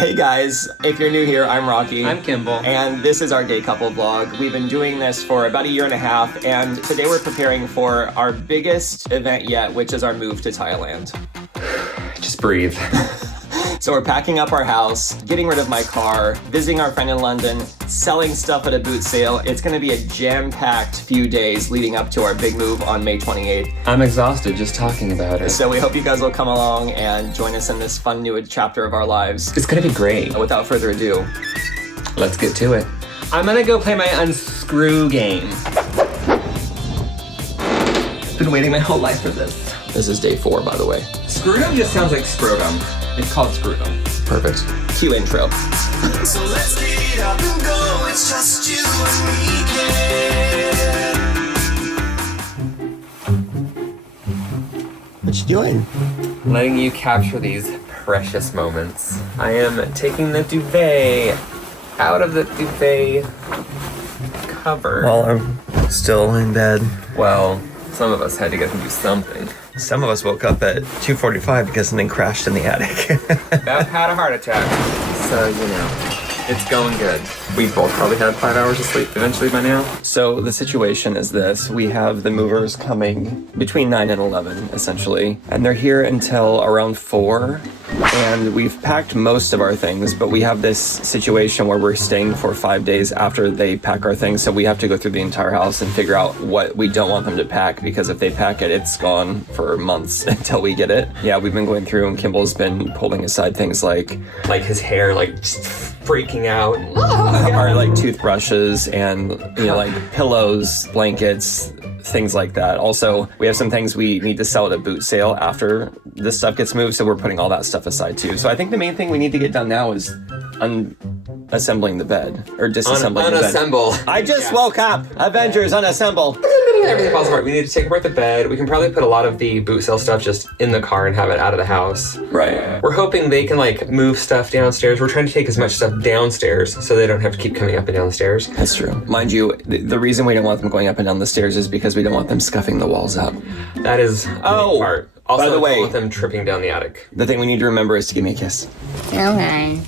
Hey guys, if you're new here, I'm Rocky. I'm Kimball. And this is our gay couple vlog. We've been doing this for about a year and a half, and today we're preparing for our biggest event yet, which is our move to Thailand. Just breathe. So we're packing up our house, getting rid of my car, visiting our friend in London, selling stuff at a boot sale. It's gonna be a jam-packed few days leading up to our big move on May 28th. I'm exhausted just talking about it. So we hope you guys will come along and join us in this fun new chapter of our lives. It's gonna be great. Without further ado, let's get to it. I'm gonna go play my unscrew game. Been waiting my whole life for this. This is day 4, by the way. Screwdom just sounds like scrotum. It's called screwdom. Perfect. Cue intro. So let's get up and go, it's just you and me. What you doing? Letting you capture these precious moments. I am taking the duvet out of the duvet cover. Well, I'm still in bed. Well, some of us had to get to do something. Some of us woke up at 2:45 because something crashed in the attic. Beth had a heart attack, so you know, it's going good. We both probably had 5 hours of sleep eventually by now. So the situation is this. We have the movers coming between 9 and 11, essentially. And they're here until around 4. And we've packed most of our things, but we have this situation where we're staying for 5 days after they pack our things. So we have to go through the entire house and figure out what we don't want them to pack, because if they pack it, it's gone for months until we get it. Yeah, we've been going through, and Kimball's been pulling aside things like his hair, just freaking out. Our like toothbrushes and, you know, like pillows, blankets, things like that. Also, we have some things we need to sell at a boot sale after this stuff gets moved, so we're putting all that stuff aside too. So I think the main thing we need to get done now is unassembling the bed, or disassembling the bed. Unassemble. I just woke up. Avengers, unassemble. Everything falls apart. We need to take apart the bed. We can probably put a lot of the boot sale stuff just in the car and have it out of the house. Right. We're hoping they can move stuff downstairs. We're trying to take as much stuff downstairs so they don't have to keep coming up and down the stairs. That's true. Mind you, the reason we don't want them going up and down the stairs is because we don't want them scuffing the walls up. That is the part. Also, by the way, I don't want them tripping down the attic. The thing we need to remember is to give me a kiss. Okay.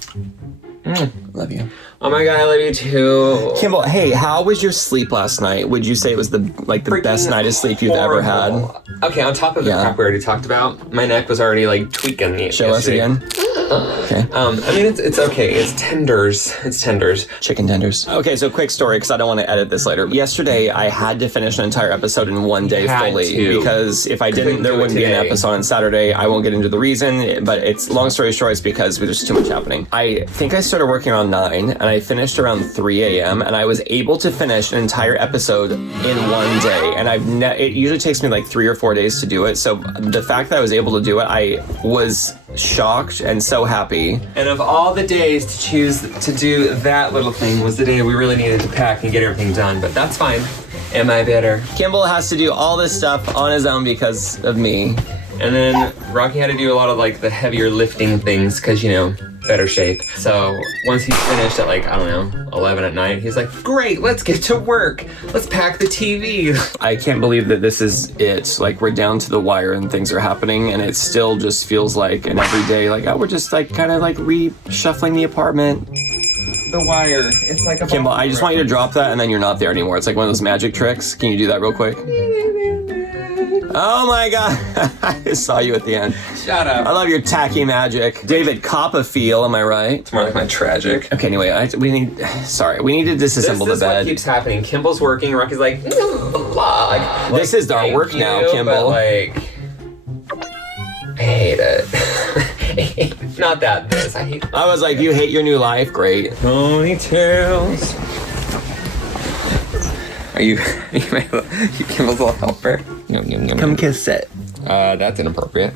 Love you. Oh my god, I love you too. Kimball, hey, how was your sleep last night? Would you say it was the best night of sleep you've ever had? Okay, on top of the crap we already talked about, my neck was already tweaking. Show us again. Okay. I mean, it's okay. It's tenders. Chicken tenders. Okay, so quick story, because I don't want to edit this later. Yesterday, I had to finish an entire episode in one day fully, because if I didn't, there wouldn't be an episode on Saturday. I won't get into the reason, but it's long story short, it's because there's just too much happening. I think I started working around 9, and I finished around 3 a.m., and I was able to finish an entire episode in one day, and it usually takes me 3 or 4 days to do it, so the fact that I was able to do it, I was shocked and so happy. And of all the days to choose to do that little thing was the day we really needed to pack and get everything done, but that's fine. Am I better? Kimball has to do all this stuff on his own because of me. And then Rocky had to do a lot of the heavier lifting things because, better shape. So once he finished at 11 at night, he's like, great, let's get to work. Let's pack the TV. I can't believe that this is it. We're down to the wire and things are happening, and it still just feels like an everyday, we're just kind of reshuffling the apartment. The wire. It's like a Kimball, I just want you to drop that and then you're not there anymore. It's like one of those magic tricks. Can you do that real quick? Oh my god. I just saw you at the end. Shut up. I love your tacky magic. David Copperfield, am I right? It's more like my tragic. Okay, anyway, we need to disassemble the bed. This is what keeps happening. Kimball's working, Rocky's like, blah. This is our work now, Kimball. But I hate it. Not that this. I hate it. I was like, you hate your new life? Great. Ponytails. Are you Kimball's little helper? Come kiss it. That's inappropriate.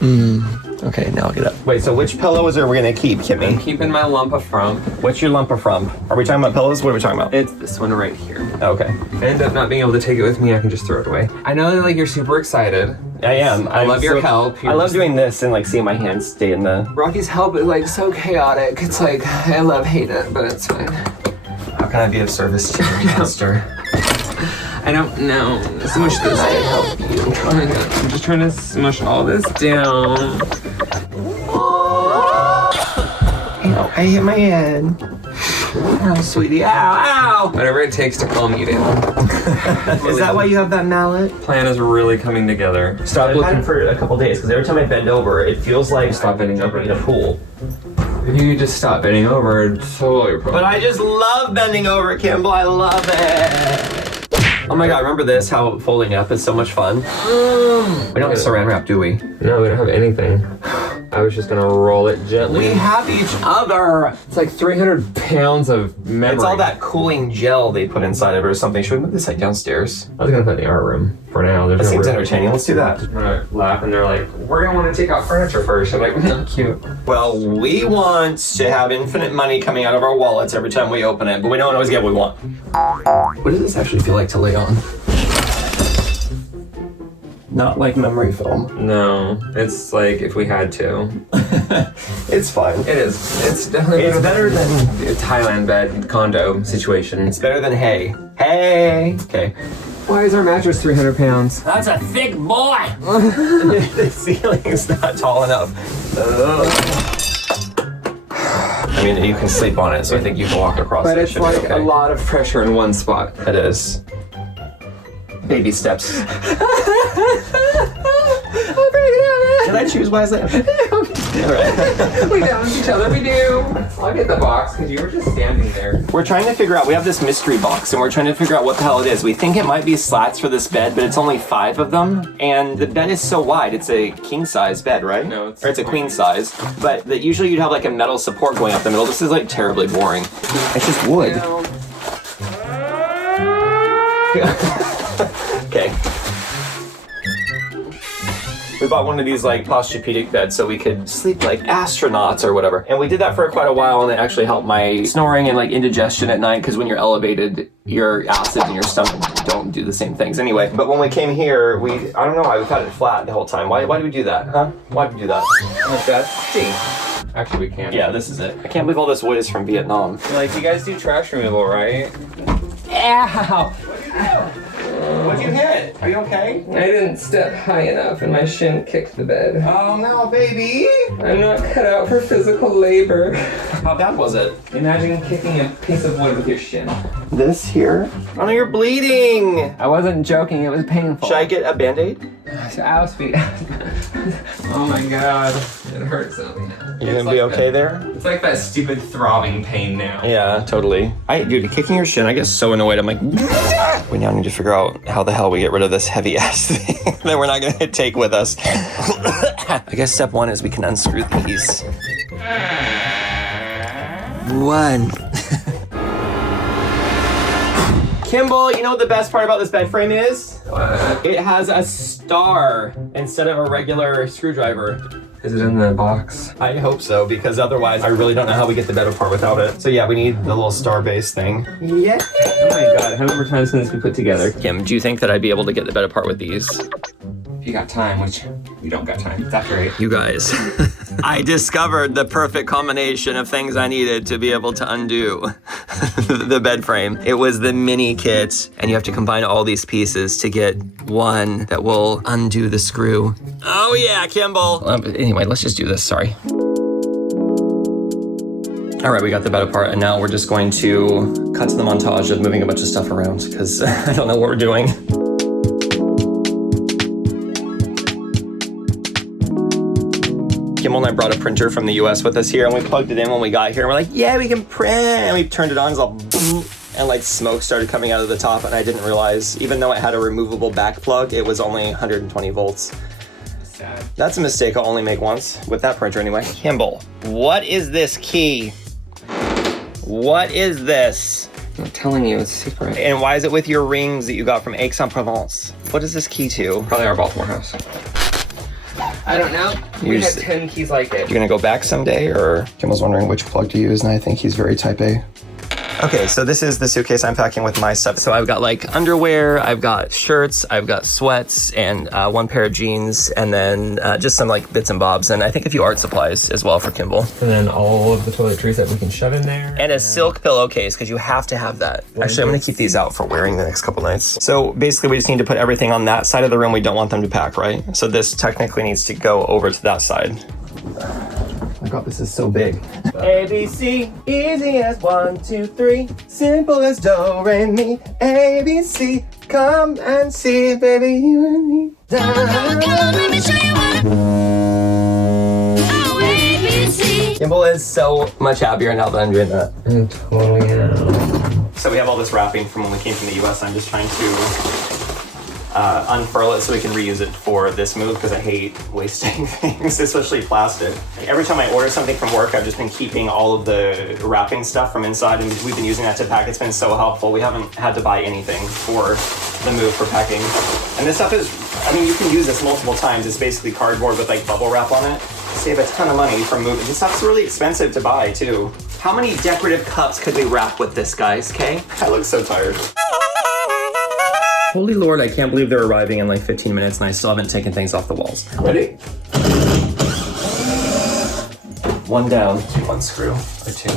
Okay, now I'll get up. Wait, so which pillow is there we're gonna keep, Kimmy? I'm keeping my lump of frump. What's your lump of frump? Are we talking about pillows? What are we talking about? It's this one right here. Okay. If I end up not being able to take it with me, I can just throw it away. I know that you're super excited. I am. I love your help. I love doing this and seeing my hands stay in the... Rocky's help is so chaotic. It's I hate it, but it's fine. How can I be of service to your master? I don't know. Smush this. I help you. I'm just trying to smush all this down. I hit my head. Ow, sweetie. Ow, ow. Whatever it takes to calm you down. Is that why you have that mallet? Plan is really coming together. Stop looking for a couple days because every time I bend over, it feels like Stop bending over in a pool. If you could just stop bending over, it's totally your problem. But I just love bending over, Kimball. I love it. Oh my God, remember this? How folding up is so much fun? We don't have saran wrap, do we? No, we don't have anything. I was just gonna roll it gently. We have each other. It's like 300 pounds of memory. It's all that cooling gel they put inside of it or something. Should we move this like downstairs? I was gonna put it in the art room for now. There's That no seems room. entertaining. Let's do that. I'm gonna laugh and they're like, we're gonna want to take out furniture first. I'm like, cute. Well, we want to have infinite money coming out of our wallets every time we open it, but we don't always get what we want. What does this actually feel like to lay on? Not like memory foam. No, it's like if we had to. It's fine. It is. It's definitely It's better than a Thailand bed condo situation. It's better than hay. Hey. Okay. Why is our mattress 300 pounds? That's a thick boy. The ceiling's not tall enough. I mean, you can sleep on it, so I think you can walk across it. But it's Should be like okay. a lot of pressure in one spot. It is. Baby steps. Did I choose wisely? All right. We balance each other, we do. I'll get the box because you were just standing there. We're trying to figure out, we have this mystery box and we're trying to figure out what the hell it is. We think it might be slats for this bed, but it's only 5 of them. And the bed is so wide, it's a king size bed, right? No, or it's a queen size. But usually you'd have like a metal support going up the middle. This is like terribly boring. It's just wood. Okay. We bought one of these like posturepedic beds so we could sleep like astronauts or whatever. And we did that for quite a while and it actually helped my snoring and like indigestion at night because when you're elevated, your acids in your stomach don't do the same things anyway. But when we came here, I don't know why we've had it flat the whole time. Why did we do that, huh? Why did we do that? Like that stinks. Actually, we can't. Yeah, this is it. I can't believe all this wood is from Vietnam. Like, you guys do trash removal, right? Ow! What'd you hit? Are you okay? I didn't step high enough and my shin kicked the bed. Oh no, baby! I'm not cut out for physical labor. How bad was it? Imagine kicking a piece of wood with your shin. This here? Oh no, you're bleeding! I wasn't joking, it was painful. Should I get a Band-Aid? Ow, sweet. Oh my god. It hurts so now. You gonna be okay there? It's like that stupid throbbing pain now. Yeah, totally. Dude, kicking your shin, I get so annoyed. I'm like, we now need to figure out how the hell we get rid of this heavy ass thing that we're not gonna take with us. I guess step 1 is we can unscrew these. 1. Kimball, you know what the best part about this bed frame is? What? It has a star instead of a regular screwdriver. Is it in the box? I hope so, because otherwise I really don't know how we get the bed apart without it. So yeah, we need the little star base thing. Yeah. Oh my god, how many times since we put together? Kim, do you think that I'd be able to get the bed apart with these? If you got time, which we don't got time. It's after 8. You guys, I discovered the perfect combination of things I needed to be able to undo the bed frame. It was the mini kit, and you have to combine all these pieces to get one that will undo the screw. Oh yeah, Kimball. Anyway, let's just do this, sorry. All right, we got the bed apart, and now we're just going to cut to the montage of moving a bunch of stuff around, because I don't know what we're doing. Kimball and I brought a printer from the US with us here and we plugged it in when we got here and we're like, yeah, we can print. And we turned it on, it's all boom, and like smoke started coming out of the top and I didn't realize, even though it had a removable back plug, it was only 120 volts. Sad. That's a mistake I'll only make once, with that printer anyway. Kimball, what is this key? What is this? I'm telling you, it's secret. And why is it with your rings that you got from Aix-en-Provence? What is this key to? Probably our Baltimore house. I don't know. We had just- 10 keys like it. You gonna go back someday, or Kimball's wondering which plug to use, and I think he's very type A. Okay, so this is the suitcase I'm packing with my stuff. So I've got like underwear, I've got shirts, I've got sweats, and 1 pair of jeans, and then just some like bits and bobs, and I think a few art supplies as well for Kimball. And then all of the toiletries that we can shove in there. And a silk pillowcase, because you have to have that. Actually, I'm gonna keep these out for wearing the next couple nights. So basically we just need to put everything on that side of the room we don't want them to pack, right? So this technically needs to go over to that side. my god, this is so big. A, B, C, easy as 1, 2, 3. Simple as do, re, mi. A, B, C, come and see, baby, you and me. Come on, let me show you what. Oh, ABC. Kimball is so much happier now that I'm doing that. I totally am. So we have all this wrapping from when we came from the US. I'm just trying to unfurl it so we can reuse it for this move because I hate wasting things, especially plastic. Every time I order something from work, I've just been keeping all of the wrapping stuff from inside, and we've been using that to pack. It's been so helpful. We haven't had to buy anything for the move for packing. And this stuff is, I mean, you can use this multiple times. It's basically cardboard with like bubble wrap on it. Save a ton of money from moving. This stuff's really expensive to buy too. How many decorative cups could we wrap with this, guys, okay? I look so tired. Holy Lord, I can't believe they're arriving in like 15 minutes and I still haven't taken things off the walls. Ready? One down, one screw, or two.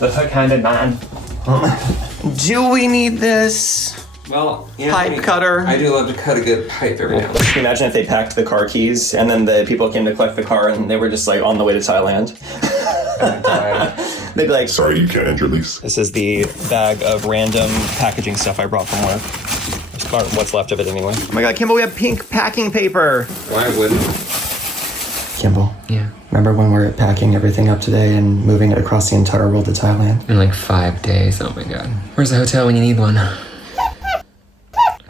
The hook-handed man. Do we need this? Well, Pipe cutter. I do love to cut a good pipe every now and then. Can you imagine if they packed the car keys and then the people came to collect the car and they were just like on the way to Thailand? They'd be like, Sorry, you can't end your lease. this is the bag of random packaging stuff I brought from work. What's left of it anyway. Oh my god, Kimball, we have pink packing paper. Why wouldn't? Kimball. Yeah. Remember when we were packing everything up today and moving it across the entire world to Thailand? In like 5 days. Oh my god. Where's the hotel when you need one? How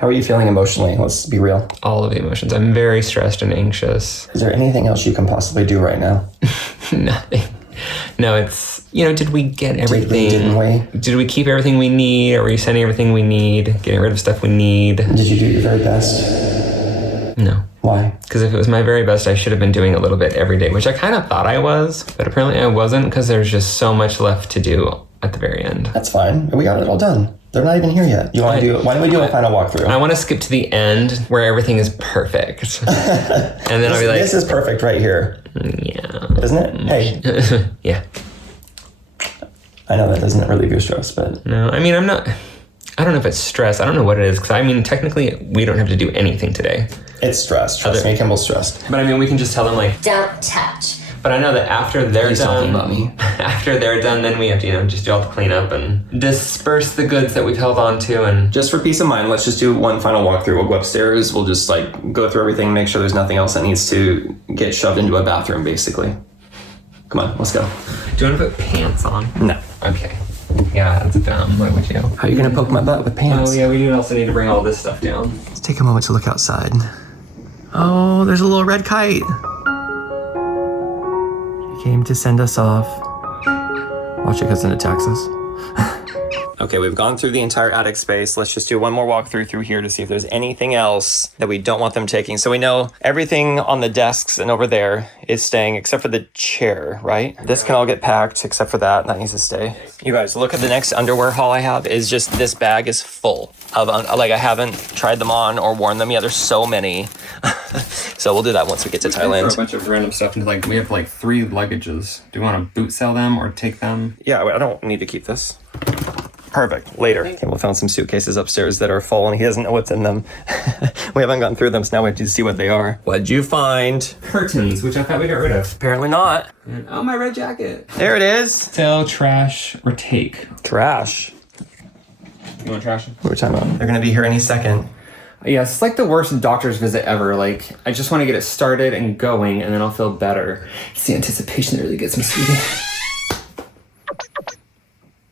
are you feeling emotionally? Let's be real. All of the emotions. I'm very stressed and anxious. Is there anything else you can possibly do right now? Nothing. No, it's, did we get everything? Didn't we? Did we keep everything we need? Are we sending everything we need? Getting rid of stuff we need? Did you do your very best? No. Why? Because if it was my very best, I should have been doing a little bit every day, which I kind of thought I was, but apparently I wasn't because there's just so much left to do at the very end. That's fine. We got it all done. They're not even here yet. Why don't we do a final walkthrough? I want to skip to the end where everything is perfect. And then I'll be like... This is perfect right here. Yeah. Isn't it? Hey. Yeah. I know that doesn't relieve your stress, but... No, I mean, I don't know if it's stress. I don't know what it is. Because, I mean, technically, we don't have to do anything today. It's stress. Trust me, Kimball's stressed. But, I mean, we can just tell them, like... Don't touch. But I know that after they're He's done... talking about me. After they're done, then we have to, just do all the cleanup and disperse the goods that we've held on to and... Just for peace of mind, let's just do one final walkthrough. We'll go upstairs. We'll just, go through everything, make sure there's nothing else that needs to get shoved into a bathroom, basically. Come on, let's go. Do you want to put pants on? No. Okay. Yeah, that's dumb. Why would you? How are you going to poke my butt with pants? Oh, yeah, we do also need to bring all this stuff down. Let's take a moment to look outside. Oh, there's a little red kite. He came to send us off. Watch it goes into Texas. Okay, we've gone through the entire attic space. Let's just do one more walkthrough through here to see if there's anything else that we don't want them taking. So we know everything on the desks and over there is staying except for the chair, right? This can all get packed except for that. That needs to stay. You guys, look at the next underwear haul I have is just this bag is full of, I haven't tried them on or worn them yet. There's so many. So we'll do that once we get to Thailand. A bunch of random stuff. We have 3 luggages. Do you want to boot sell them or take them? Yeah, I don't need to keep this. Perfect. Later. Okay, we'll found some suitcases upstairs that are full and he doesn't know what's in them. We haven't gone through them, so now we have to see what they are. What'd you find? Curtains, which I thought we got rid of. Apparently not. And, my red jacket. There it is. Sell, trash, or take. Trash. You want trash? What are we talking about? They're gonna be here any second. Yeah, it's like the worst doctor's visit ever. I just want to get it started and going, and then I'll feel better. It's the anticipation that really gets me, sweetie.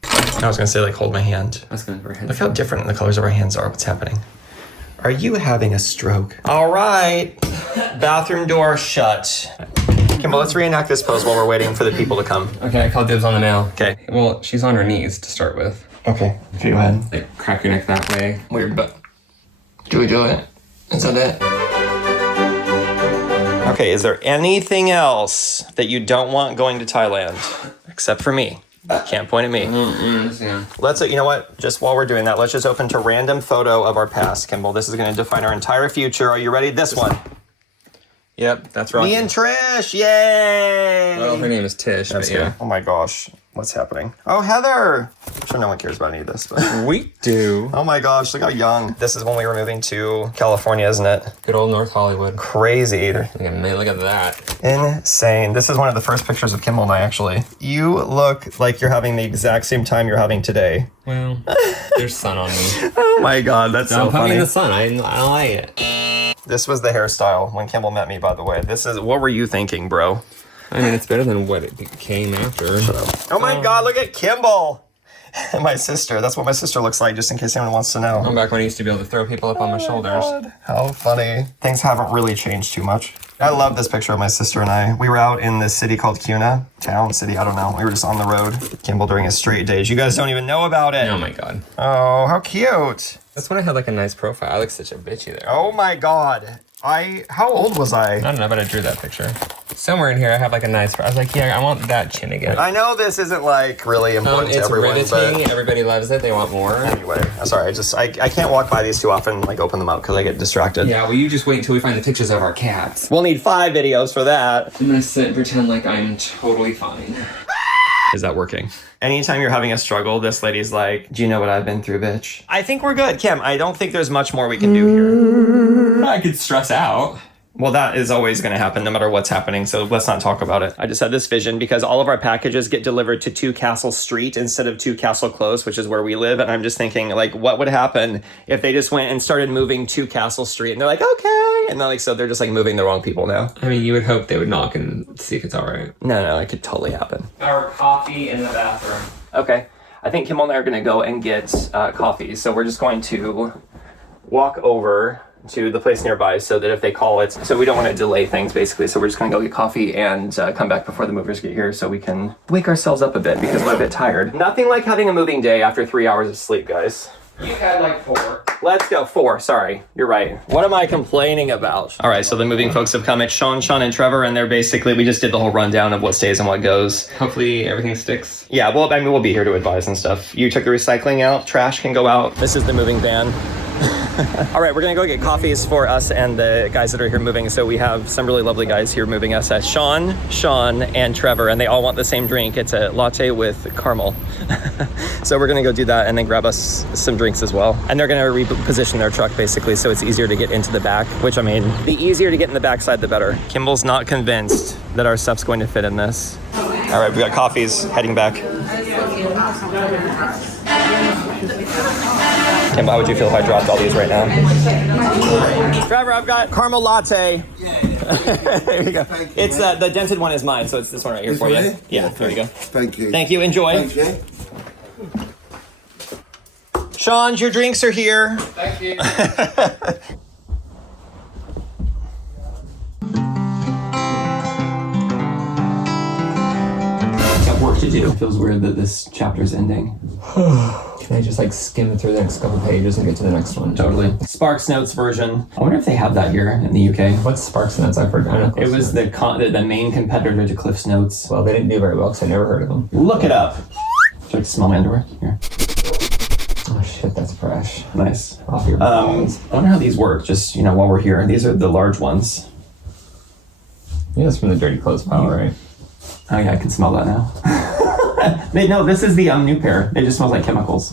I was gonna say, hold my hand. I was going for a hand. Look how different the colors of our hands are. What's happening? Are you having a stroke? All right. Bathroom door shut. Kimball, let's reenact this pose while we're waiting for the people to come. Okay, I call dibs on the nail. Okay. Well, she's on her knees to start with. Okay. Go ahead. Crack your neck that way. Weird, but do we do it? Is that it? Okay, is there anything else that you don't want going to Thailand? Except for me. Can't point at me. Yeah. Let's, you know what? Just while we're doing that, let's just open to random photo of our past, Kimball. This is going to define our entire future. Are you ready? This one. Yep, that's right. Me and Trish, yay! Well, her name is Tish, That's but yeah. good. Oh my gosh, what's happening? Oh, Heather! sure no one cares about any of this, but We do. oh my gosh, look how young. This is when we were moving to California, isn't it? Good old North Hollywood. Crazy. Look at that. Insane. This is one of the first pictures of Kimball and I, actually. You look like you're having the exact same time you're having today. Well, there's sun on me. Oh my god, that's so I'm putting funny. in the sun. I don't like it. This was the hairstyle when Kimball met me, by the way. What were you thinking, bro? I mean, it's better than what it became after. Oh my god, look at Kimball! And my sister. That's what my sister looks like, just in case anyone wants to know. I'm back when I used to be able to throw people up on my shoulders. God, how funny. Things haven't really changed too much. I love this picture of my sister and I. We were out in this city called Kuna. Town, city, I don't know. We were just on the road. Kimball during his straight days. You guys don't even know about it. Oh my god. Oh, how cute. That's when I had like a nice profile. I look such a bitchy there. Oh my god. How old was I? I don't know, but I drew that picture. Somewhere in here, I have like a nice. I was like, yeah, I want that chin again. I know this isn't like really important to It's everyone, riveting. but Everybody loves it. They want more. anyway, I'm sorry. I can't walk by these too often, like open them up because I get distracted. Yeah, well, you just wait until we find the pictures of our cats. We'll need 5 videos for that. I'm gonna sit and pretend like I'm totally fine. Is that working? Anytime you're having a struggle, this lady's like, do you know what I've been through, bitch? I think we're good, Kim. I don't think there's much more we can do here. I could stress out. Well, that is always going to happen no matter what's happening, so let's not talk about it. I just had this vision because all of our packages get delivered to 2 Castle Street instead of 2 Castle Close, which is where we live, and I'm just thinking, like, what would happen if they just went and started moving to Castle Street, and they're like, okay, and they're like, so they're just like moving the wrong people now. I mean, you would hope they would knock and see if it's all right. No, it could totally happen. Our coffee in the bathroom. Okay, I think Kimball and I are going to go and get coffee, so we're just going to walk over to the place nearby so that if they call it, so we don't want to delay things basically, so we're just going to go get coffee and come back before the movers get here so we can wake ourselves up a bit because we're a bit tired. Nothing like having a moving day after 3 hours of sleep, guys. You had like 4. Let's go. 4, sorry. You're right. What am I complaining about? All right, so the moving folks have come. It's Sean, and Trevor, and they're basically, we just did the whole rundown of what stays and what goes. Hopefully everything sticks. Yeah, well, I mean, we'll be here to advise and stuff. You took the recycling out, trash can go out. This is the moving van. All right, we're gonna go get coffees for us and the guys that are here moving. So we have some really lovely guys here moving us. Sean, and Trevor, and they all want the same drink. It's a latte with caramel. So we're gonna go do that and then grab us some drinks as well. And they're gonna reposition their truck basically so it's easier to get into the back, which I mean, the easier to get in the backside, the better. Kimball's not convinced that our stuff's going to fit in this. All right, we got coffees heading back. Kim, how would you feel if I dropped all these right now? Trevor, I've got caramel latte. There you go. It's the dented one is mine, so it's this one right here for you. Yeah, there you go. Thank you. Thank you. Enjoy. Thank you. Sean, your drinks are here. Thank you. Got work to do. It feels weird that this chapter's ending. Can I just like skim through the next couple pages and get to the next one? Totally. Sparks Notes version. I wonder if they have that here in the UK. What's Sparks Notes? I've heard. I know. It was the main competitor to Cliff's Notes. Well, they didn't do very well because I never heard of them. Look it up. Would you like to smell my underwear? Here. Oh shit, that's fresh. Nice. Off your balls. I wonder how these work, just, while we're here. These are the large ones. Yeah, that's from the dirty clothes pile, right? Oh yeah, I can smell that now. No, this is the new pair. It just smells like chemicals.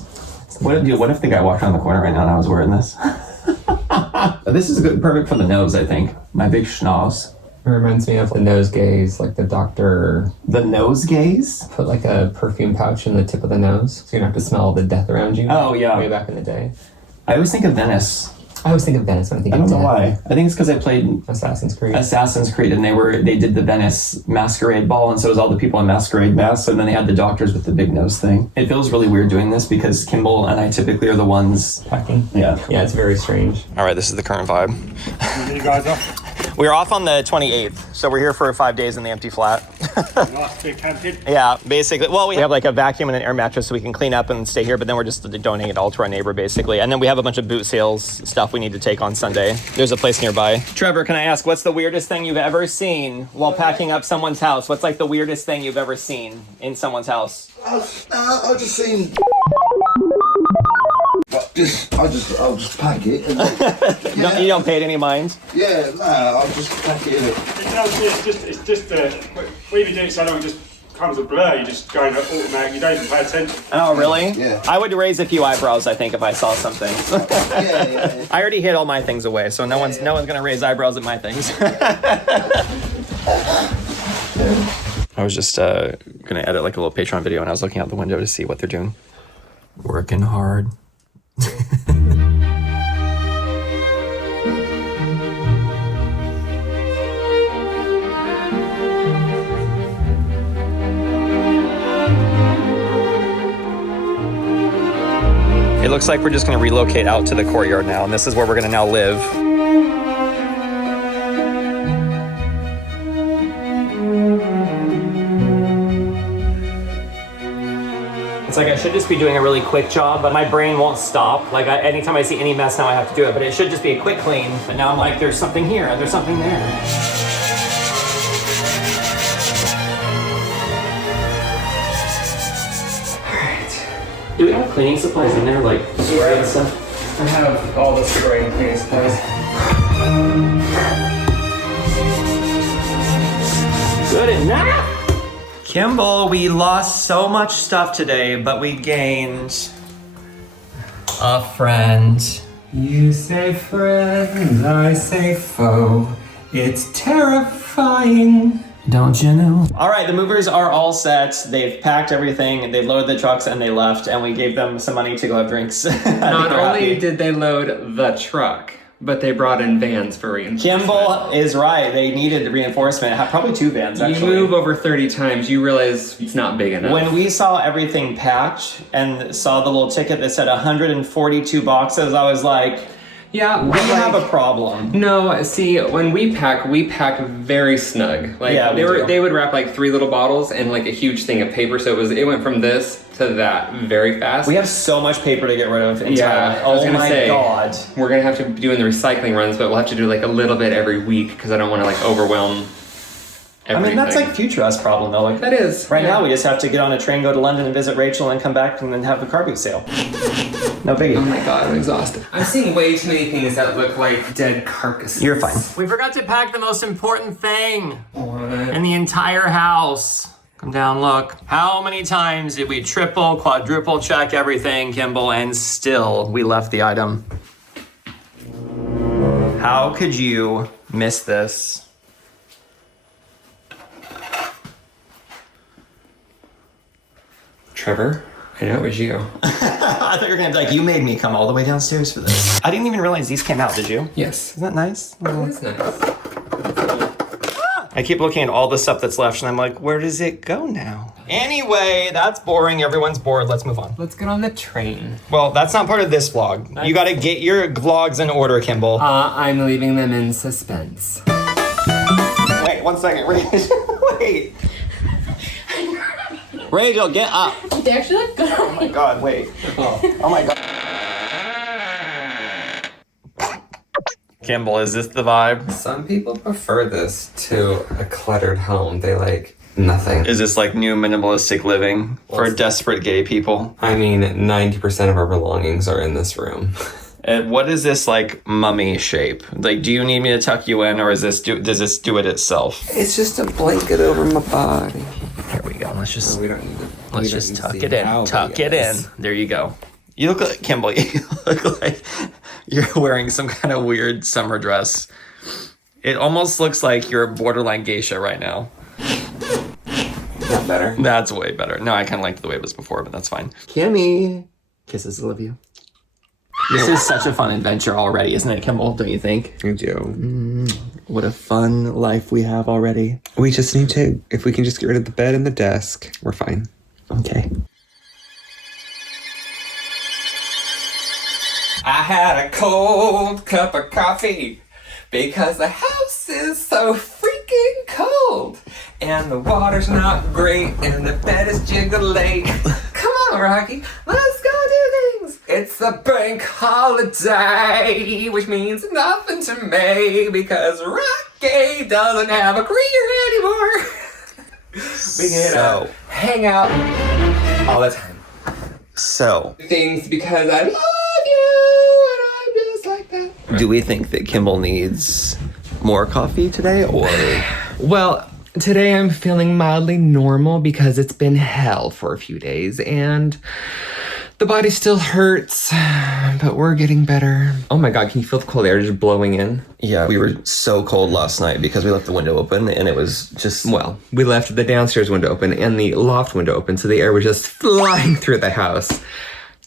What if the guy walked around the corner right now and I was wearing this? This is perfect for the nose, I think. My big schnoz. It reminds me of the nose gaze, like the doctor. The nose gaze? Put like a perfume pouch in the tip of the nose, so you don't have to smell the death around you. Oh yeah. Way back in the day. I always think of Venice. I always think of Venice when I think I of don't know death. why. I think it's because I played Assassin's Creed. and they did the Venice masquerade ball, and so it was all the people in masquerade masks, and then they had the doctors with the big nose thing. It feels really weird doing this because Kimball and I typically are the ones packing. Yeah. Yeah, it's very strange. All right, this is the current vibe. You guys off? We're off on the 28th, so we're here for 5 days in the empty flat. Last big camping. Yeah, basically. Well, we have like a vacuum and an air mattress so we can clean up and stay here, but then we're just donating it all to our neighbor, basically. And then we have a bunch of boot sales stuff we need to take on Sunday. There's a place nearby. Trevor, can I ask, what's the weirdest thing you've ever seen while packing up someone's house? What's like the weirdest thing you've ever seen in someone's house? I just seen. I'll just pack it. And, No, you don't pay it any mind? I'll just pack it in. No, it's just we've been doing it so long, just becomes a blur. You just go into automatic. You don't even pay attention. Oh, really? Yeah. I would raise a few eyebrows, I think, if I saw something. Yeah. I already hid all my things away, so no one's gonna raise eyebrows at my things. I was just gonna edit like a little Patreon video, and I was looking out the window to see what they're doing. Working hard. It looks like we're just gonna relocate out to the courtyard now, and this is where we're gonna now live. It's like I should just be doing a really quick job, but my brain won't stop. Like anytime I see any mess now, I have to do it, but it should just be a quick clean. But now I'm like, there's something here, there's something there. Do we have cleaning supplies in there, like spray and stuff? I have all the spray and cleaning supplies. Good enough! Kimball, we lost so much stuff today, but we gained a friend. You say friend, I say foe. It's terrifying. Don't you know? All right, the movers are all set. They've packed everything, they've loaded the trucks, and they left, and we gave them some money to go have drinks. Not only did they load the truck, but they brought in vans for reinforcement. Kimball is right. They needed reinforcement. Probably 2 vans, actually. You move over 30 times, you realize it's not big enough. When we saw everything packed and saw the little ticket that said 142 boxes, I was like, yeah, we have a problem. No, see, when we pack very snug. Like yeah, they would wrap like 3 little bottles and like a huge thing of paper, so it went from this to that very fast. We have so much paper to get rid of in yeah, Thailand. I was Oh gonna my say, god. We're gonna have to be doing the recycling runs, but we'll have to do like a little bit every week because I don't want to like overwhelm everything. I mean, that's like future us problem though. Like that is. Right now we just have to get on a train, go to London and visit Rachel and come back and then have the car boot sale. No biggie. Oh my god, I'm exhausted. I'm seeing way too many things that look like dead carcasses. You're fine. We forgot to pack the most important thing What? in the entire house. Come down, look. How many times did we triple, quadruple check everything, Kimball, and still we left the item? How could you miss this? Trevor? I know it was you. I thought you were gonna be like, you made me come all the way downstairs for this. I didn't even realize these came out, did you? Yes. Isn't that nice? That is nice. I keep looking at all the stuff that's left and I'm like, where does it go now? Anyway, that's boring. Everyone's bored. Let's move on. Let's get on the train. Well, that's not part of this vlog. You gotta get your vlogs in order, Kimball. I'm leaving them in suspense. Wait, 1 second. Wait. Rachel, get up. They actually look good. Oh my god, wait. Oh my god. Kimball, is this the vibe? Some people prefer this to a cluttered home. They like nothing. Is this like new minimalistic living for desperate gay people? I mean, 90% of our belongings are in this room. And what is this like mummy shape? Like, do you need me to tuck you in, or does this do it itself? It's just a blanket over my body. Here we go. Let's just We don't need to. let's just tuck it in. Tuck it in. There you go. You look like Kimball. You look like you're wearing some kind of weird summer dress. It almost looks like you're a borderline geisha right now. Not better. That's way better. No, I kind of liked the way it was before, but that's fine. Kimmy. Kisses, love you. This is such a fun adventure already, isn't it, Kimball? Don't you think? I do. What a fun life we have already. We just need to, if we can just get rid of the bed and the desk, we're fine. Okay. I had a cold cup of coffee because the house is so freaking cold. And the water's not great and the bed is jiggly. Come on, Rocky, let's go do things. It's the bank holiday, which means nothing to me because Rocky doesn't have a career anymore. We get to hang out all the time. So, Things because I love you and I'm just like that. do we think that Kimball needs more coffee today, or? Well, Today I'm feeling mildly normal because it's been hell for a few days and the body still hurts, but we're getting better. Oh my God, can you feel the cold air just blowing in? Yeah, we were so cold last night because we left the window open and it was just... Well, we left the downstairs window open and the loft window open, so the air was just flying through the house.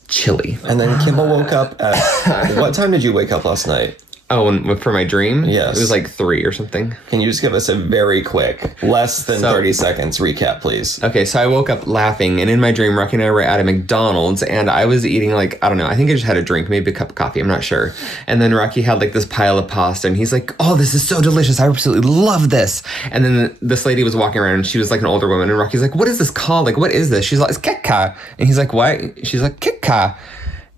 Chilly. And then Kimball woke up at... What time did you wake up last night? Oh, and for my dream? Yes. It was like 3 or something. Can you just give us a very quick, less than 30 seconds recap, please? Okay, so I woke up laughing, and in my dream, Rocky and I were at a McDonald's, and I was eating, like, I don't know, I think I just had a drink, maybe a cup of coffee, I'm not sure. And then Rocky had, like, this pile of pasta, and he's like, oh, this is so delicious, I absolutely love this. And then this lady was walking around, and she was, like, an older woman, and Rocky's like, what is this called? Like, what is this? She's like, it's kekka. And he's like, what? She's like, kekka.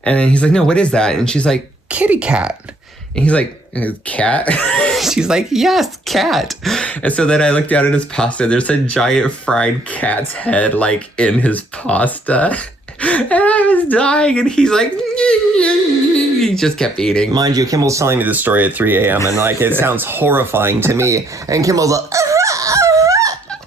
And then he's like, no, what is that? And she's like, kitty cat. And he's like, cat? She's like, yes, cat. And so then I looked down at his pasta. There's a giant fried cat's head, like, in his pasta. And I was dying. And he's like, he just kept eating. Mind you, Kimball's telling me this story at 3 a.m. and, like, it sounds horrifying to me. And Kimball's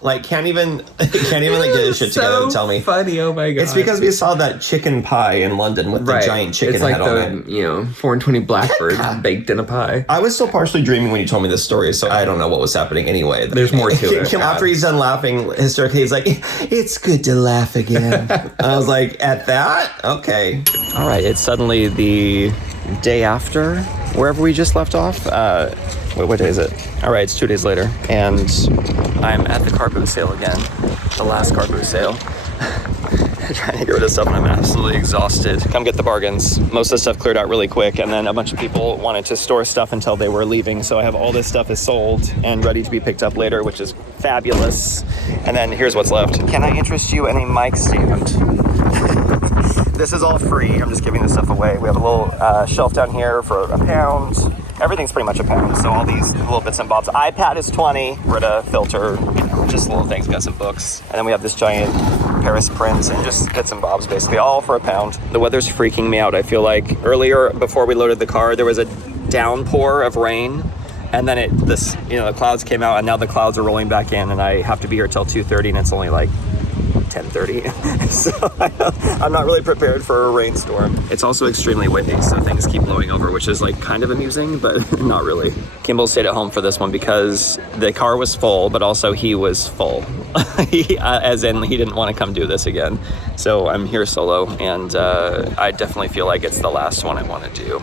like, can't even like get his shit together to tell me. Funny, oh my God. It's because we saw that chicken pie in London with the giant chicken head on it. You know, 420 blackbird baked in a pie. I was still partially dreaming when you told me this story, so I don't know what was happening anyway. There's more to it. After he's done laughing hysterically, he's like, it's good to laugh again. I was like, at that? Okay. All right, it's suddenly the day after wherever we just left off. What day is it? All right, it's 2 days later, and I'm at the car boot sale again, the last car boot sale. Trying to get rid of stuff, and I'm absolutely exhausted. Come get the bargains. Most of the stuff cleared out really quick, and then a bunch of people wanted to store stuff until they were leaving, so I have all this stuff is sold and ready to be picked up later, which is fabulous. And then here's what's left. Can I interest you in a mic stand? This is all free. I'm just giving this stuff away. We have a little shelf down here for £1. Everything's pretty much £1. So all these little bits and bobs. iPad is 20. Brita filter, just little things. Got some books. And then we have this giant Paris prints and just bits and bobs, basically all for £1. The weather's freaking me out. I feel like earlier, before we loaded the car, there was a downpour of rain. And then the clouds came out, and now the clouds are rolling back in, and I have to be here till 2:30, and it's only like 10:30. So I'm not really prepared for a rainstorm. It's also extremely windy, so things keep blowing over, which is like kind of amusing, but not really. Kimball stayed at home for this one because the car was full, but also he was full. As in, he didn't want to come do this again. So I'm here solo, and I definitely feel like it's the last one I want to do.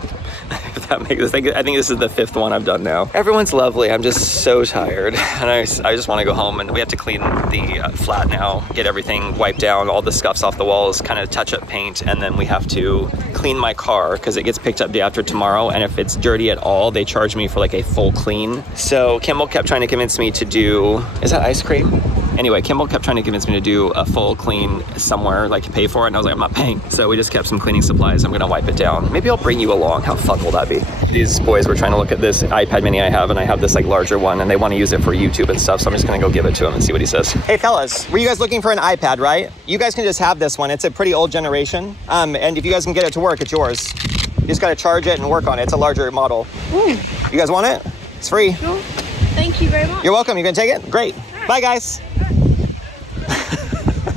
If that makes sense. I think this is the 5th one I've done now. Everyone's lovely. I'm just so tired, and I just want to go home. And we have to clean the flat now, get everything wiped down, all the scuffs off the walls, kind of touch up paint, and then we have to clean my car because it gets picked up day after tomorrow. And if it's dirty at all, they charge me for like a full clean. So Kimball kept trying to convince me to do. Is that ice cream? Anyway, Kimball kept trying to convince me to do a full clean somewhere, like pay for it, and I was like, I'm not paying. So we just kept some cleaning supplies. I'm gonna wipe it down. Maybe I'll bring you along. How fun will that be? These boys were trying to look at this iPad mini I have, and I have this like larger one, and they want to use it for YouTube and stuff, so I'm just gonna go give it to him and see what he says. Hey fellas, were you guys looking for an iPad, right? You guys can just have this one. It's a pretty old generation, and if you guys can get it to work, it's yours. You just gotta charge it and work on it. It's a larger model. You guys want it? It's free. No, thank you very much. You're welcome. You gonna take it? Great. Bye guys.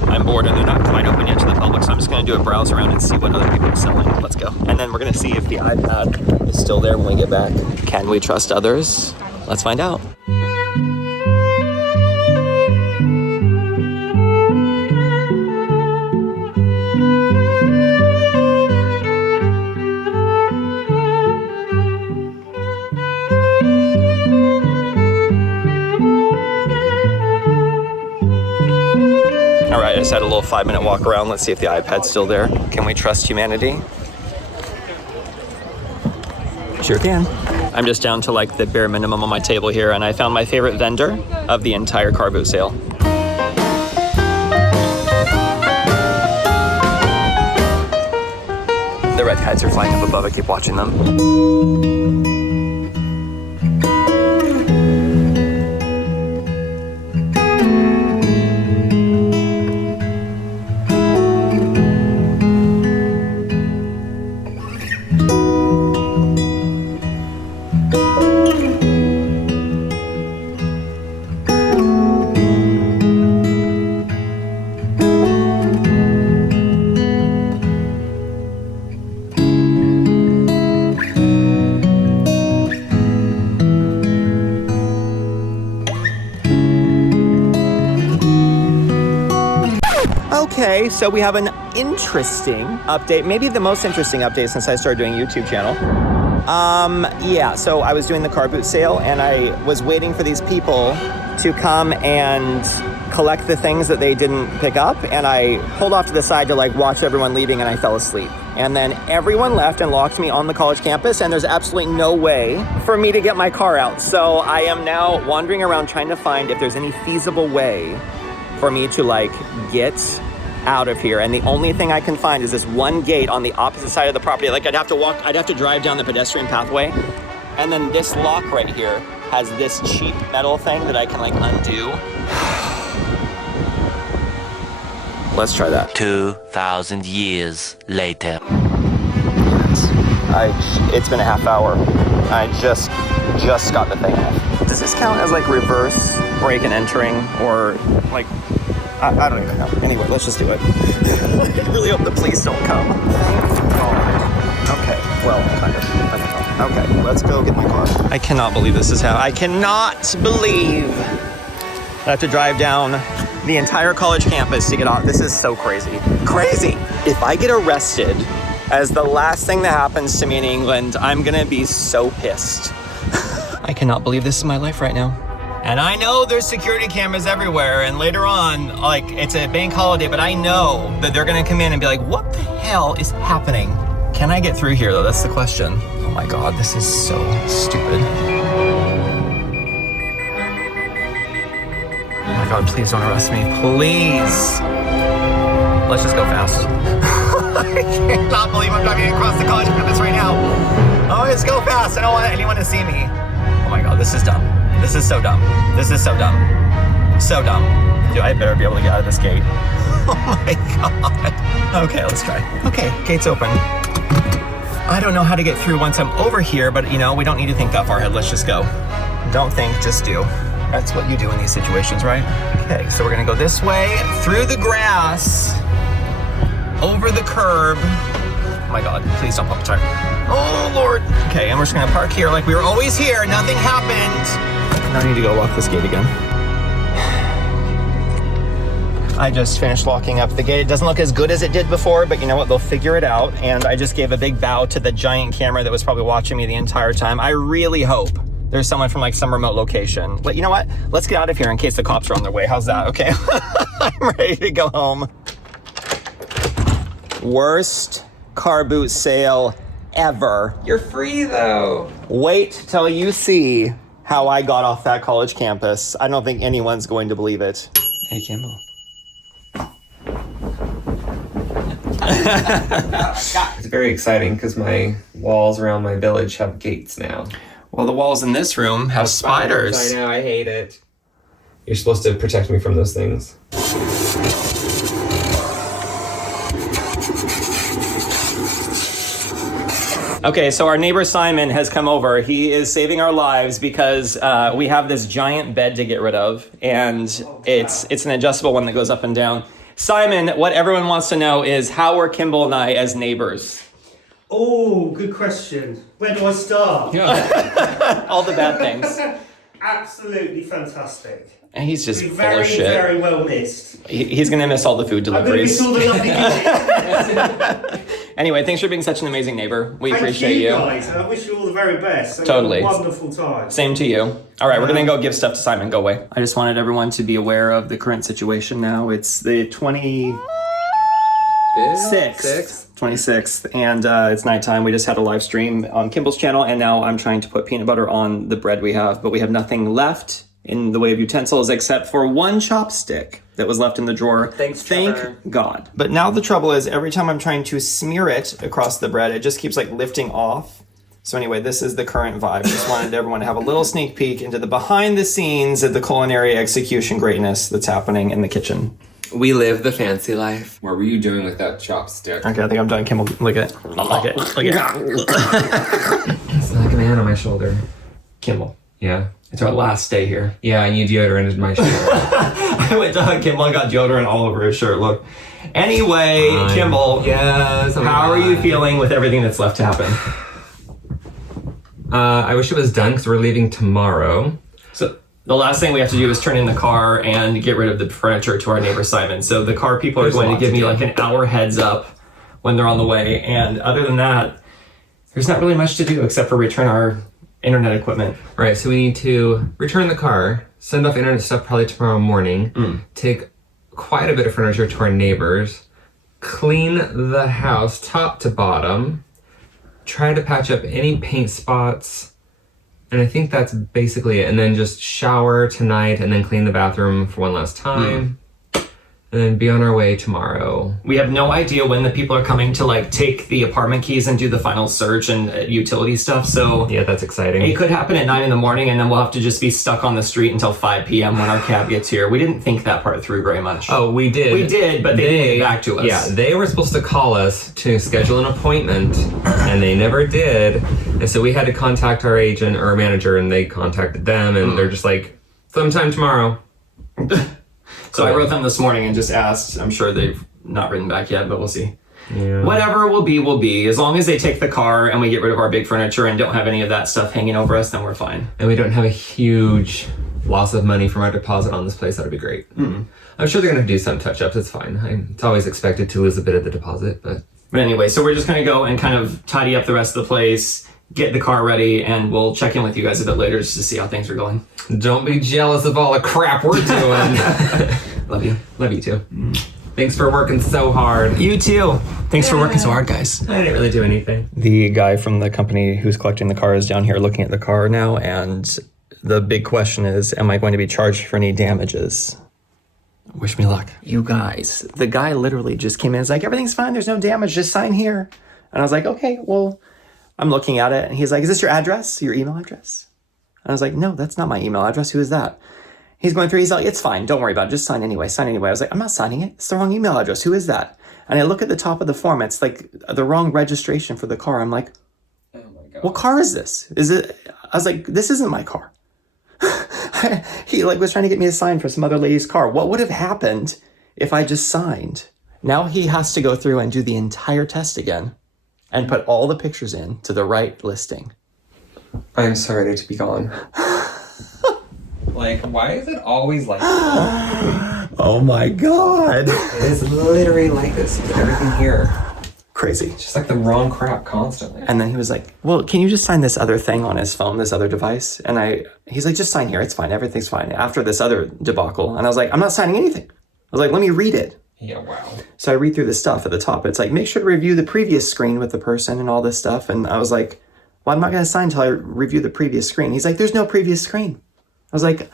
I'm bored and they're not quite open yet to the public, so I'm just going to do a browse around and see what other people are selling. Let's go. And then we're going to see if the iPad is still there when we get back. Can we trust others? Let's find out. I just had a little 5-minute walk around. Let's see if the iPad's still there. Can we trust humanity? Sure can. I'm just down to like the bare minimum on my table here, and I found my favorite vendor of the entire car boot sale. The red kites are flying up above. I keep watching them. Okay, so we have an interesting update. Maybe the most interesting update since I started doing a YouTube channel. Yeah, so I was doing the car boot sale and I was waiting for these people to come and collect the things that they didn't pick up, and I pulled off to the side to like watch everyone leaving, and I fell asleep. And then everyone left and locked me on the college campus, and there's absolutely no way for me to get my car out. So I am now wandering around trying to find if there's any feasible way for me to like get out of here. And the only thing I can find is this one gate on the opposite side of the property. Like I'd have to drive down the pedestrian pathway, and then this lock right here has this cheap metal thing that I can like undo. Let's try that. 2,000 years later. It's been a half hour. I just got the thing off. Does this count as like reverse break and entering, or like, I don't even know. Anyway, let's just do it. I really hope the police don't come. Okay, well, kind of. I don't know. Okay, let's go get my car. I cannot believe this is I cannot believe I have to drive down the entire college campus to get on. This is so crazy. Crazy! If I get arrested as the last thing that happens to me in England, I'm gonna be so pissed. I cannot believe this is my life right now. And I know there's security cameras everywhere, and later on, like, it's a bank holiday, but I know that they're gonna come in and be like, what the hell is happening? Can I get through here though? That's the question. Oh my God, this is so stupid. Oh my God, please don't arrest me, please. Let's just go fast. I cannot believe I'm driving across the college campus right now. Oh, let's go fast. I don't want anyone to see me. Oh my God, this is dumb. This is so dumb. This is so dumb. So dumb. Dude, I better be able to get out of this gate. Oh my God. Okay, let's try. Okay, gate's open. I don't know how to get through once I'm over here, but you know, we don't need to think that far ahead. Let's just go. Don't think, just do. That's what you do in these situations, right? Okay, so we're gonna go this way, through the grass, over the curb. Oh my God, please don't pump the tire. Oh Lord. Okay, and we're just gonna park here like we were always here. Nothing happened. Now I need to go lock this gate again. I just finished locking up the gate. It doesn't look as good as it did before, but you know what? They'll figure it out. And I just gave a big bow to the giant camera that was probably watching me the entire time. I really hope there's someone from like some remote location. But you know what? Let's get out of here in case the cops are on their way. How's that? Okay. I'm ready to go home. Worst car boot sale ever. You're free though. Wait till you see how I got off that college campus. I don't think anyone's going to believe it. Hey, Kimball. It's very exciting because my walls around my village have gates now. Well, the walls in this room have spiders. I know, I hate it. You're supposed to protect me from those things. Okay, so our neighbor Simon has come over. He is saving our lives because we have this giant bed to get rid of, and it's an adjustable one that goes up and down. Simon, what everyone wants to know is, how are Kimball and I as neighbors? Oh, good question. Where do I start? All the bad things. Absolutely fantastic. And he's just Be full very, of shit. very well missed. He's going to miss all the food I'm going to deliveries. miss all the lovely gigs. Anyway, thanks for being such an amazing neighbor. We Thank appreciate you guys, and I wish you all the very best. Totally. Have a wonderful time. Same to you. All right, we're going to go give stuff to Simon. Go away. I just wanted everyone to be aware of the current situation now. It's the 26th, and it's nighttime. We just had a live stream on Kimball's channel, and now I'm trying to put peanut butter on the bread we have, but we have nothing left in the way of utensils except for one chopstick that was left in the drawer. Thank God. But now the trouble is, every time I'm trying to smear it across the bread, it just keeps like lifting off. So anyway, this is the current vibe. Just wanted everyone to have a little sneak peek into the behind the scenes of the culinary execution greatness that's happening in the kitchen. We live the fancy life. What were you doing with that chopstick? Okay, I think I'm done. Kimball, look at it. Look at it. Look at it. It's like an hand on my shoulder. Kimball. Yeah. It's our last day here. Yeah, and you deodoranted my shirt. I went to hug Kimball and got deodorant all over his shirt. Look. Anyway, Kimball. Yes. Oh how are you feeling with everything that's left to happen? I wish it was done because we're leaving tomorrow. So The last thing we have to do is turn in the car and get rid of the furniture to our neighbor Simon. So the car people are going to give me like an hour heads up when they're on the way. And other than that, there's not really much to do except for return our internet equipment. Right, so we need to return the car, send off internet stuff probably tomorrow morning, take quite a bit of furniture to our neighbors, clean the house top to bottom, try to patch up any paint spots, and I think that's basically it. And then just shower tonight and then clean the bathroom for one last time. And then be on our way tomorrow. We have no idea when the people are coming to like take the apartment keys and do the final search and utility stuff. So yeah, that's exciting. It could happen at 9 a.m. and then we'll have to just be stuck on the street until 5 p.m. when our cab gets here. We didn't think that part through very much. Oh, we did. We did, but they didn't get back to us. Yeah, they were supposed to call us to schedule an appointment, and they never did. And so we had to contact our agent or our manager, and they contacted them, and they're just like, sometime tomorrow. So I wrote them this morning and just asked. I'm sure they've not written back yet, but we'll see. Yeah. Whatever will be, will be. As long as they take the car and we get rid of our big furniture and don't have any of that stuff hanging over us, then we're fine. And we don't have a huge loss of money from our deposit on this place. That would be great. I'm sure they're going to do some touch-ups. It's fine. It's always expected to lose a bit of the deposit, but... But anyway, so we're just going to go and kind of tidy up the rest of the place, get the car ready, and we'll check in with you guys a bit later just to see how things are going. Don't be jealous of all the crap we're doing. Love you. Love you too. Thanks for working so hard. You too. Thanks for working so hard, guys. I didn't really do anything. The guy from the company who's collecting the car is down here looking at the car now, and the big question is, am I going to be charged for any damages? Wish me luck. You guys, the guy literally just came in and was like, everything's fine, there's no damage, just sign here. And I was like, okay, well, I'm looking at it, and he's like, is this your address, your email address? And I was like, no, that's not my email address, who is that? He's going through, he's like, it's fine, don't worry about it, just sign anyway. I was like, I'm not signing it, it's the wrong email address, who is that? And I look at the top of the form, it's like the wrong registration for the car. I'm like, oh my God. What car is this? I was like, this isn't my car. He like was trying to get me to sign for some other lady's car. What would have happened if I just signed? Now he has to go through and do the entire test again and put all the pictures in to the right listing. I am so ready to be gone. Like, why is it always like this? Oh my God. It is literally like this with everything here. Crazy. It's just like the wrong crap constantly. And then he was like, well, can you just sign this other thing on his phone, this other device? And he's like, just sign here, it's fine, everything's fine. After this other debacle. And I was like, I'm not signing anything. I was like, let me read it. Yeah, wow. So I read through the stuff at the top. It's like, make sure to review the previous screen with the person and all this stuff. And I was like, well, I'm not going to sign until I review the previous screen. He's like, there's no previous screen. I was like,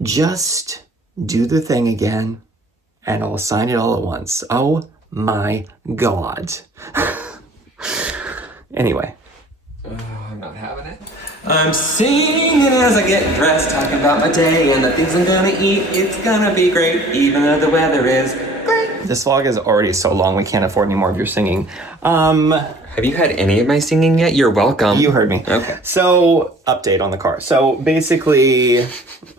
just do the thing again and I'll sign it all at once. Oh my God. Anyway. Oh, I'm not having it. I'm singing as I get dressed, talking about my day and the things I'm gonna eat. It's gonna be great, even though the weather is great. This vlog is already so long, we can't afford any more of your singing. Have you had any of my singing yet? You're welcome. You heard me. Okay. So, update on the car. So, basically,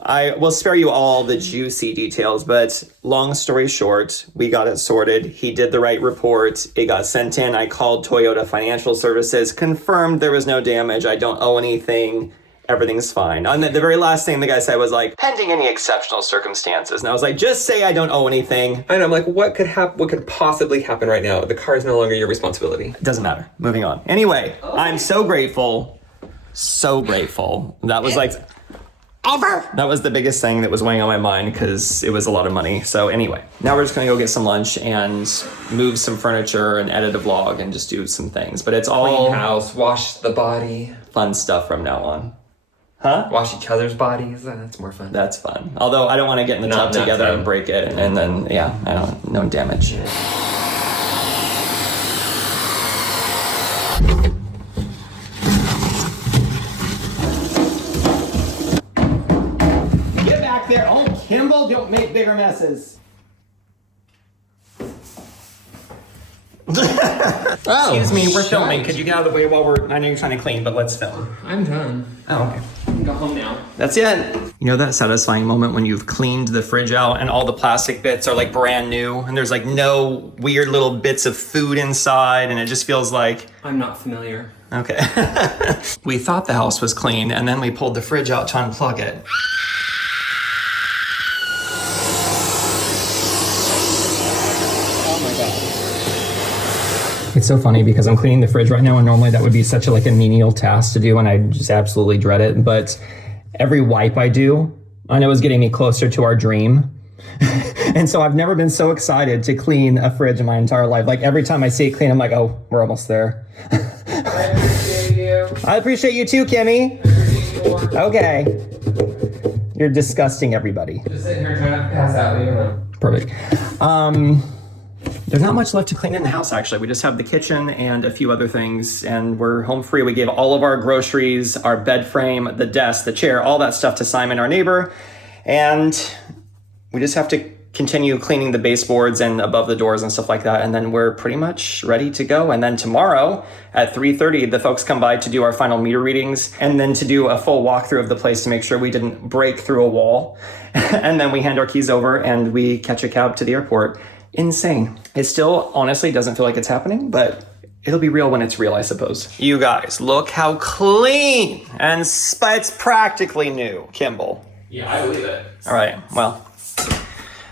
I will spare you all the juicy details, but long story short, we got it sorted. He did the right report. It got sent in. I called Toyota Financial Services, confirmed there was no damage. I don't owe anything. Everything's fine. And the very last thing the guy said was like, pending any exceptional circumstances. And I was like, just say I don't owe anything. And I'm like, what could possibly happen right now? The car is no longer your responsibility. It doesn't matter. Moving on. Anyway, I'm so grateful. So grateful. That was like, over. That was the biggest thing that was weighing on my mind because it was a lot of money. So anyway, now we're just gonna go get some lunch and move some furniture and edit a vlog and just do some things. But it's all Clean house, wash the body. Fun stuff from now on. Huh? Wash each other's bodies. That's more fun. That's fun. Although I don't want to get in the tub together and break it, and then yeah, I don't no damage. Get back there! Oh, Kimball, don't make bigger messes. Excuse me, we're filming. Could you get out of the way while I know you're trying to clean, but let's film. I'm done. Oh, okay. Go home now. That's it. You know that satisfying moment when you've cleaned the fridge out and all the plastic bits are like brand new and there's like no weird little bits of food inside and it just feels like... I'm not familiar. Okay. We thought the house was clean and then we pulled the fridge out to unplug it. It's so funny because I'm cleaning the fridge right now, and normally that would be such a menial task to do, and I just absolutely dread it. But every wipe I do, I know is getting me closer to our dream. And so I've never been so excited to clean a fridge in my entire life. Like every time I see it clean, I'm like, oh, we're almost there. I appreciate you. I appreciate you too, Kimmy. Okay. You're disgusting, everybody. Just sitting here trying to pass out. Leave me alone. Perfect. There's not much left to clean in the house, actually. We just have the kitchen and a few other things, and we're home free. We gave all of our groceries, our bed frame, the desk, the chair, all that stuff to Simon, our neighbor, and we just have to continue cleaning the baseboards and above the doors and stuff like that, and then we're pretty much ready to go. And then tomorrow at 3:30, the folks come by to do our final meter readings and then to do a full walkthrough of the place to make sure we didn't break through a wall. And then we hand our keys over and we catch a cab to the airport. Insane. It still honestly doesn't feel like it's happening, but it'll be real when it's real, I suppose. You guys, look how clean and it's practically new, Kimball. Yeah, I believe it. All right, well.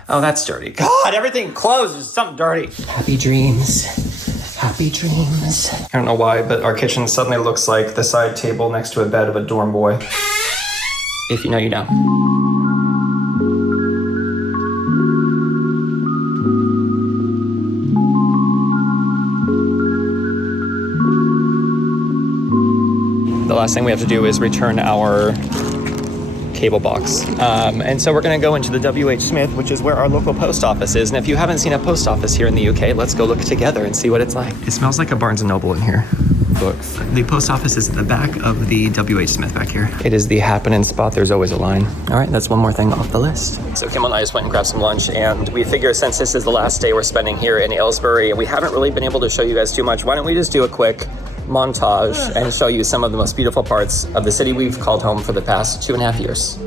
Oh, that's dirty. God, everything closed. There's something dirty. Happy dreams. Happy dreams. I don't know why, but our kitchen suddenly looks like the side table next to a bed of a dorm boy. If you know, you know. The last thing we have to do is return our cable box. And so we're gonna go into the WH Smith, which is where our local post office is. And if you haven't seen a post office here in the UK, let's go look together and see what it's like. It smells like a Barnes & Noble in here. Books. The post office is at the back of the WH Smith back here. It is the happening spot. There's always a line. All right, that's one more thing off the list. So Kimball and I just went and grabbed some lunch, and we figure since this is the last day we're spending here in Aylesbury, and we haven't really been able to show you guys too much, why don't we just do a quick montage and show you some of the most beautiful parts of the city we've called home for the past 2.5 years.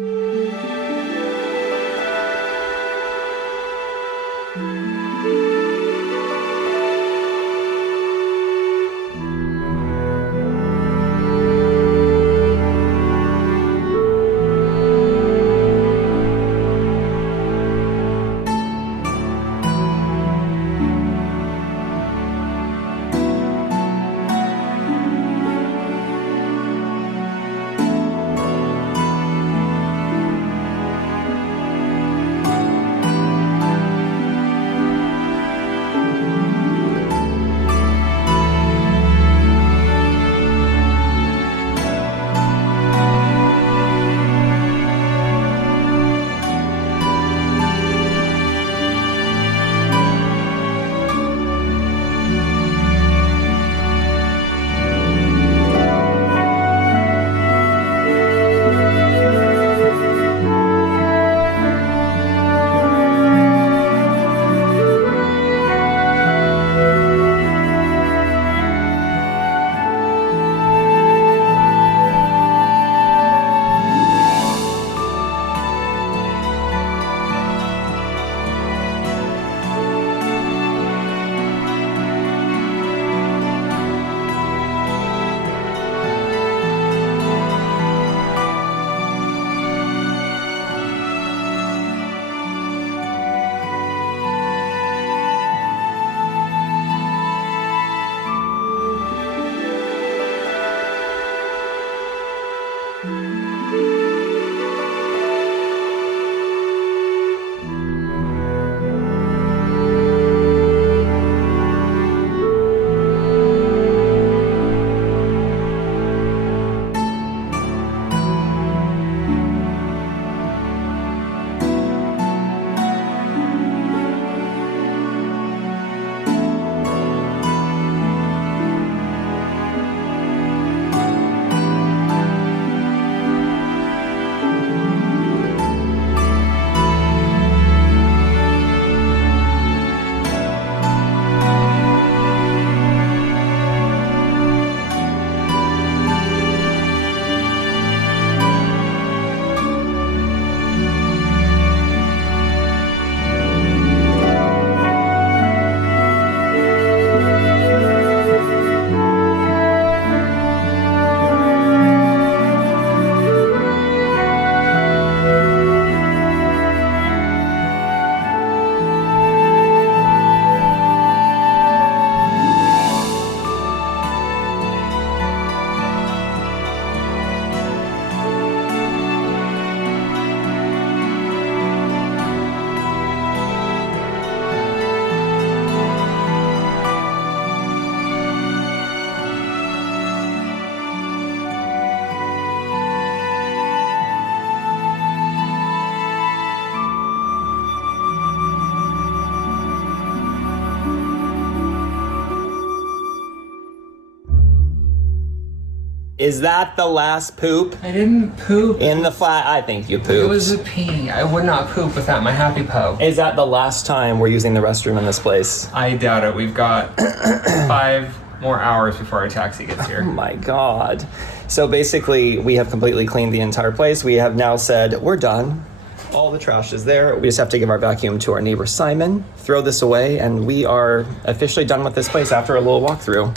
Is that the last poop I didn't poop. in the flat? I think you pooped. It was a pee. I would not poop without my happy po. Is that the last time we're using the restroom in this place? I doubt it. We've got 5 more hours before our taxi gets Oh here. my God. So basically, we have completely cleaned the entire place. We have now said, we're done. All the trash is there. We just have to give our vacuum to our neighbor Simon, throw this away, and we are officially done with this place after a little walkthrough.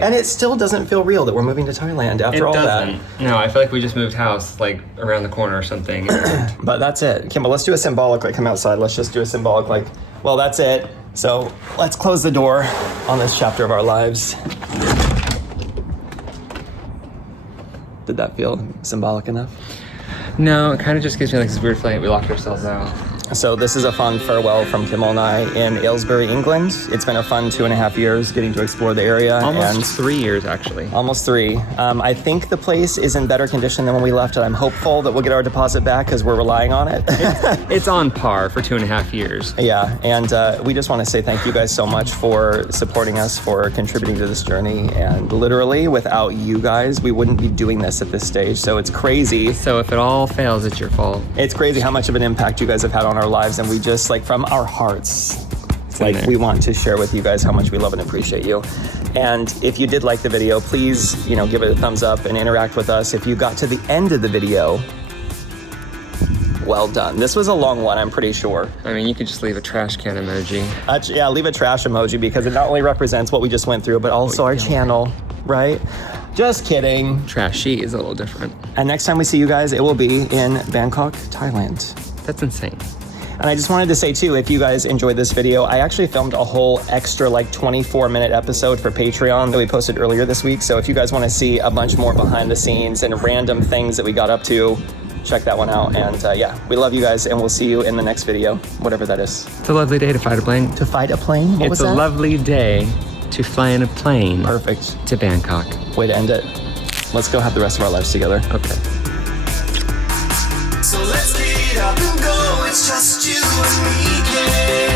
And it still doesn't feel real that we're moving to Thailand after all that. No, I feel like we just moved house like around the corner or something. But that's it. Kimball, let's do a symbolic, like come outside. Let's just do a symbolic, like, well, that's it. So let's close the door on this chapter of our lives. Did that feel symbolic enough? No, it kind of just gives me like this weird feeling that we locked ourselves out. So this is a fun farewell from Kimball and I in Aylesbury, England. It's been a fun 2.5 years getting to explore the area. Almost 3 years, actually. Almost 3. I think the place is in better condition than when we left it. I'm hopeful that we'll get our deposit back because we're relying on it. It's on par for 2.5 years. Yeah, and we just want to say thank you guys so much for supporting us, for contributing to this journey. And literally, without you guys, we wouldn't be doing this at this stage. So it's crazy. So if it all fails, it's your fault. It's crazy how much of an impact you guys have had on our lives, and we just, like, from our hearts, like, we want to share with you guys how much we love and appreciate you. And if you did like the video, please, give it a thumbs up and interact with us. If you got to the end of the video, well done. This was a long one, I'm pretty sure. I mean, you could just leave a trash can emoji. Yeah, leave a trash emoji because it not only represents what we just went through, but also our channel, right? Just kidding. Trashy is a little different. And next time we see you guys, it will be in Bangkok, Thailand. That's insane. And I just wanted to say too, if you guys enjoyed this video, I actually filmed a whole extra 24-minute episode for Patreon that we posted earlier this week. So if you guys want to see a bunch more behind the scenes and random things that we got up to, check that one out. And yeah, we love you guys, and we'll see you in the next video, whatever that is. It's a lovely day to fight a plane. To fight a plane? What was It's a that? lovely day to fly in a plane. Perfect. To Bangkok. Way to end it. Let's go have the rest of our lives together. Okay. So let's get up and go. It's just you and me, yeah.